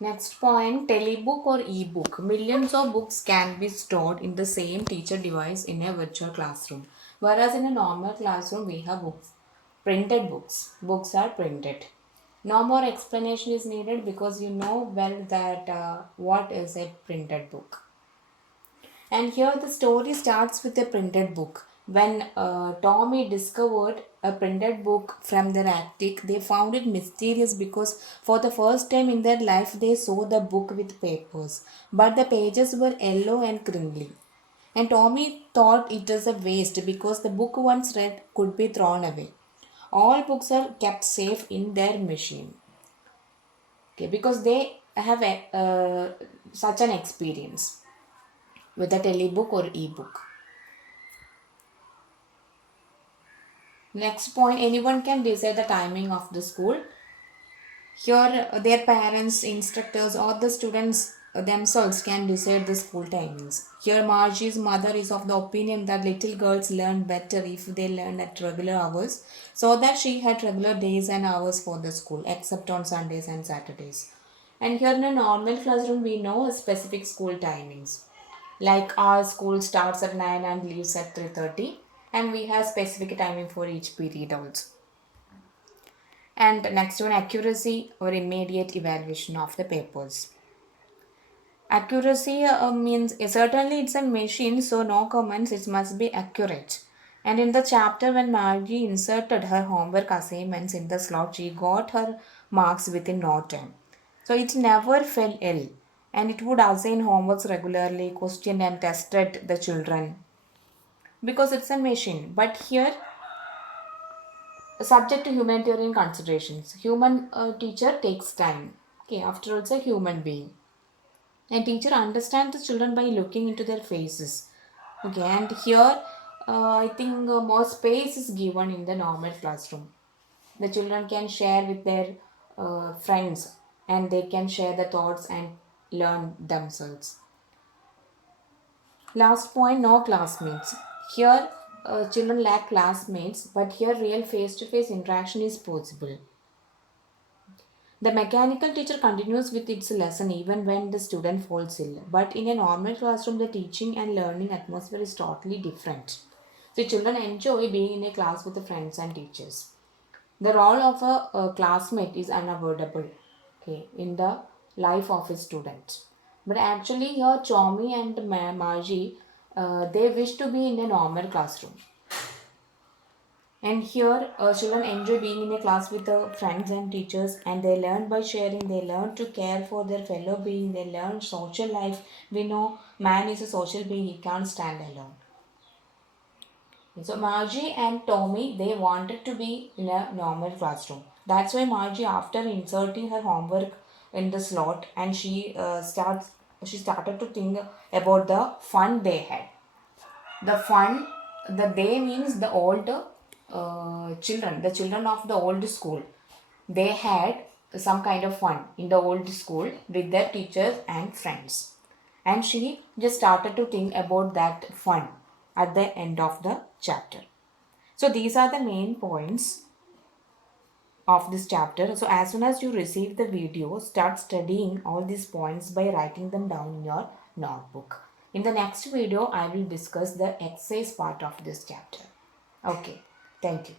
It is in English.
Next point, telebook or ebook. Millions of books can be stored in the same teacher device in a virtual classroom. Whereas in a normal classroom, we have books. Printed books. Books are printed. No more explanation is needed because you know well that what is a printed book. And here the story starts with a printed book. When Tommy discovered a printed book from their attic, they found it mysterious because for the first time in their life they saw the book with papers. But the pages were yellow and crinkly. And Tommy thought it was a waste because the book once read could be thrown away. All books are kept safe in their machine. Okay, because they have such an experience with a telebook or ebook. Next point, anyone can decide the timing of the school. Here, their parents, instructors, or the students themselves can decide the school timings. Here, Margie's mother is of the opinion that little girls learn better if they learn at regular hours, so that she had regular days and hours for the school, except on Sundays and Saturdays. And here in a normal classroom, we know specific school timings. Like our school starts at 9 and leaves at 3:30, and we have specific timing for each period also. And next one, accuracy or immediate evaluation of the papers. Accuracy means certainly it's a machine, so no comments, it must be accurate. And in the chapter, when Margie inserted her homework assignments in the slot, she got her marks within no time. So it never fell ill, and it would assign homeworks regularly, questioned and tested the children because it's a machine. But here, subject to humanitarian considerations. Human teacher takes time. Okay, after all, it's a human being. And teacher understands the children by looking into their faces. Okay, and here I think more space is given in the normal classroom. The children can share with their friends and they can share the thoughts and learn themselves. Last point, no classmates. Here, children lack classmates, but here, real face to face interaction is possible. The mechanical teacher continues with its lesson even when the student falls ill. But in a normal classroom, the teaching and learning atmosphere is totally different. So, children enjoy being in a class with the friends and teachers. The role of a classmate is unavoidable, okay, in the life of a student. But actually, here, Chomi and Margie, they wish to be in a normal classroom. And here, children enjoy being in a class with friends and teachers, and they learn by sharing. They learn to care for their fellow being. They learn social life. We know man is a social being; he can't stand alone. So Margie and Tommy, they wanted to be in a normal classroom. That's why Margie, after inserting her homework in the slot, and she started to think about the fun they had. The fun, the they means the old children, the children of the old school. They had some kind of fun in the old school with their teachers and friends. And she just started to think about that fun at the end of the chapter. So these are the main points of this chapter. So as soon as you receive the video, start studying all these points by writing them down in your notebook. In the next video, I will discuss the exercise part of this chapter. Okay, thank you.